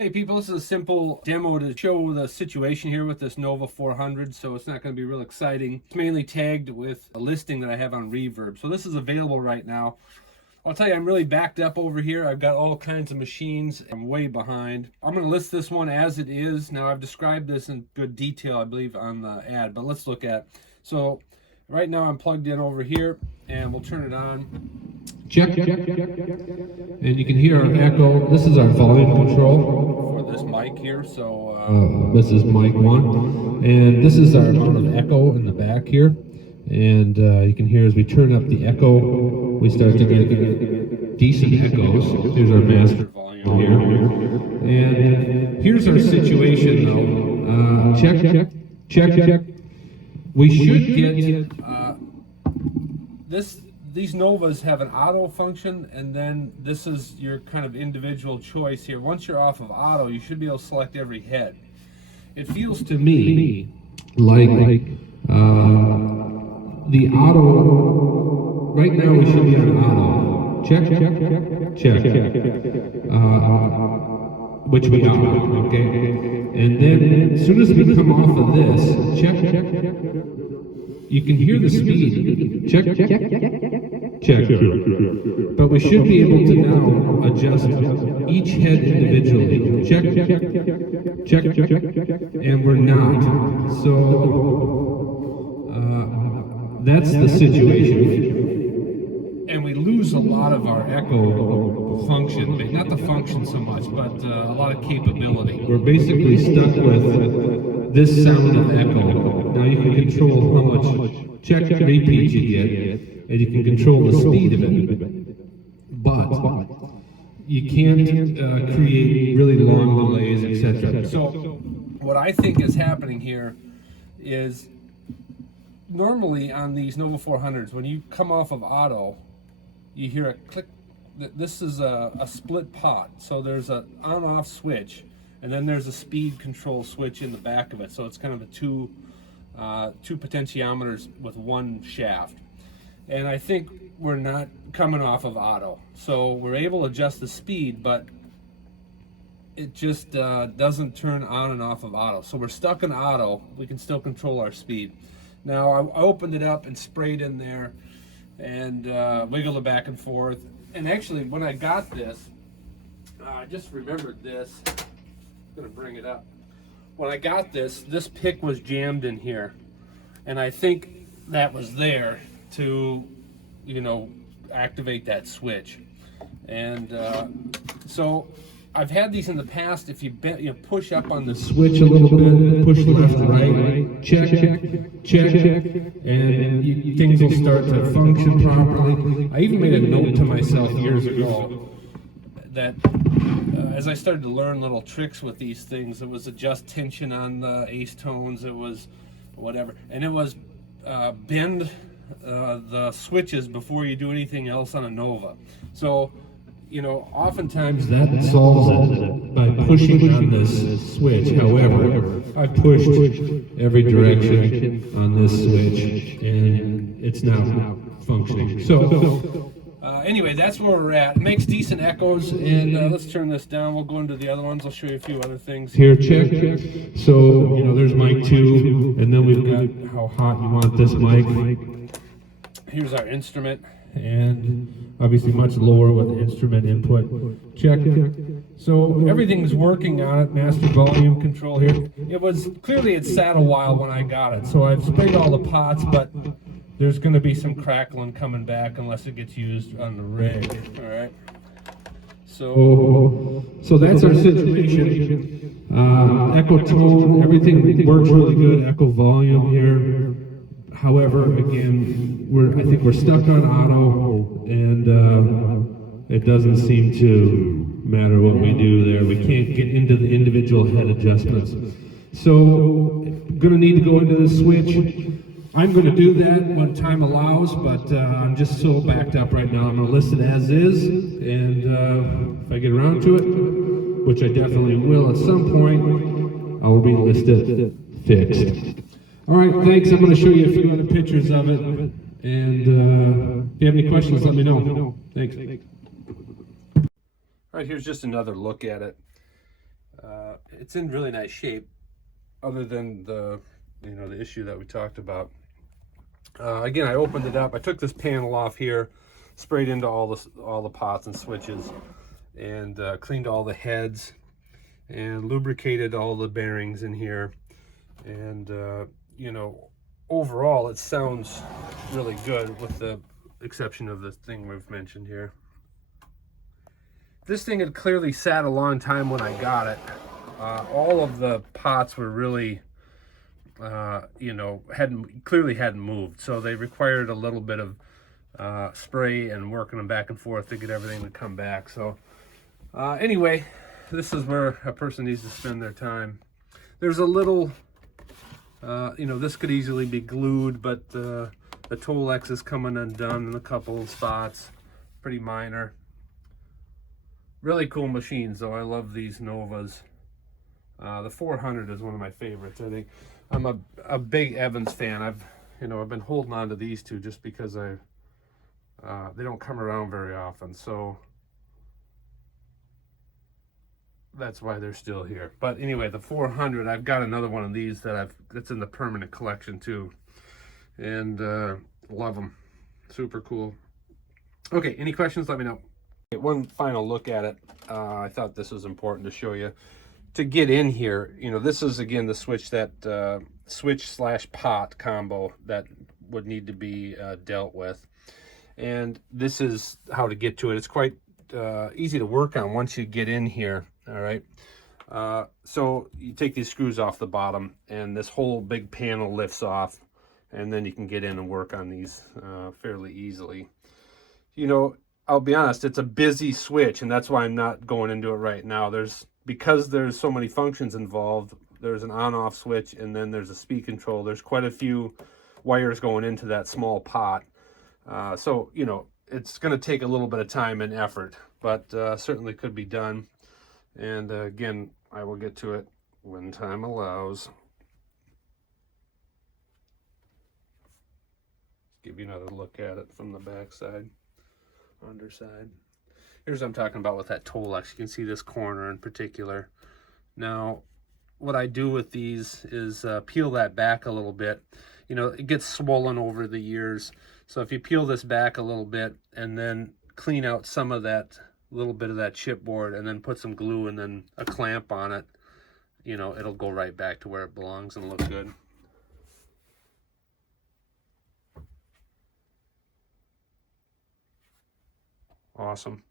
Hey people, this is a simple demo to show the situation here with this Nova 400, so it's not going to be real exciting. It's mainly tagged with a listing that I have on Reverb, so this is available right now. I'll tell you, I'm really backed up over here. I've got all kinds of machines. I'm way behind. I'm going to list this one as it is. Now, I've described this in good detail, I believe, on the ad, but let's look at it. So right now I'm plugged in over here, and we'll turn it on. Check. And you can hear our echo. This is our volume control for this mic here. So this is mic 1, and this is our amount of echo in the back here. And you can hear as we turn up the echo, we start to get decent echoes. Here's our master volume here. And here's our situation though. Check. We should get these Novas have an auto function, and then this is your kind of individual choice here. Once you're off of auto, you should be able to select every head. It feels to me like the auto, right now we should be on auto. Check. Which we are, okay? And then as soon as we come off of this, check. You can hear the speed. Check. But we should be able to now adjust each head individually. Check. And we're not. So that's the situation. And we lose a lot of our echo function. Not the function so much, but a lot of capability. We're basically stuck with this sound of echo. Now you can control how much check repeat you get, and you can control the speed of it, but you can't create really long delays, etc. So what I think is happening here is normally on these Nova 400s, when you come off of auto, you hear a click. This is a split pot, so there's an on-off switch, and then there's a speed control switch in the back of it, so it's kind of a two potentiometers with one shaft. And I think we're not coming off of auto, so we're able to adjust the speed, but it just doesn't turn on and off of auto. So we're stuck in auto. We can still control our speed. Now I opened it up and sprayed in there and wiggled it back and forth. And actually, when I got this, I just remembered this. I'm gonna bring it up. When I got this pick was jammed in here, and I think that was there to, activate that switch. And so I've had these in the past. If you push up on the switch a little bit, push left, right, check, and things will start to function properly. I even made a note to myself years ago that as I started to learn little tricks with these things, it was adjust tension on the ace tones, it was whatever, and it was bend the switches before you do anything else on a Nova. So, oftentimes that solves it by pushing on this switch. However, I pushed every direction on this switch, and it's now functioning. So anyway, that's where we're at. It makes decent echoes, and let's turn this down. We'll go into the other ones. I'll show you a few other things. Here, check. So, there's mic 2, and then we've got how hot you want this mic. Here's our instrument. And obviously much lower with the instrument input. Check. So everything's working on it. Master volume control here. It sat a while when I got it, so I've sprayed all the pots, but there's going to be some crackling coming back unless it gets used on the rig. All right. So that's our situation. Echo tone, everything works really good. Echo volume here. However, again, I think we're stuck on auto, and it doesn't seem to matter what we do there. We can't get into the individual head adjustments. So, I'm going to need to go into the switch. I'm going to do that when time allows, but I'm just so backed up right now. I'm going to list it as is, and if I get around to it, which I definitely will at some point, I'll relist it fixed. All right, thanks. I'm going to show you a few other pictures of it, and if you have any questions, let me know. Thanks. All right, here's just another look at it. It's in really nice shape, other than the the issue that we talked about. Again, I opened it up. I took this panel off here, sprayed into all the pots and switches, and cleaned all the heads, and lubricated all the bearings in here. And overall, it sounds really good, with the exception of the thing we've mentioned here. This thing had clearly sat a long time when I got it. All of the pots were really hadn't moved, so they required a little bit of spray and working them back and forth to get everything to come back. So anyway, this is where a person needs to spend their time. There's a little this could easily be glued, but the Tolex is coming undone in a couple of spots. Pretty minor. Really cool machines though. I love these Novas. The 400 is one of my favorites. I think I'm a big Evans fan. I've been holding on to these two just because they don't come around very often, so that's why they're still here. But anyway, the 400, I've got another one of these that's in the permanent collection too, and love them. Super cool. Okay, any questions? Let me know. Okay, one final look at it. I thought this was important to show you. To get in here, this is again the switch, that switch/pot combo that would need to be dealt with, and this is how to get to it. It's quite easy to work on once you get in here. All right, so you take these screws off the bottom, and this whole big panel lifts off, and then you can get in and work on these fairly easily. I'll be honest, it's a busy switch, and that's why I'm not going into it right now. Because there's so many functions involved, there's an on-off switch, and then there's a speed control. There's quite a few wires going into that small pot. So, it's going to take a little bit of time and effort, but certainly could be done. And again, I will get to it when time allows. Give you another look at it from the back side, underside. Here's what I'm talking about with that Tolex. You can see this corner in particular. Now, what I do with these is peel that back a little bit. It gets swollen over the years. So if you peel this back a little bit and then clean out some of that little bit of that chipboard and then put some glue and then a clamp on it, it'll go right back to where it belongs and look good. Awesome.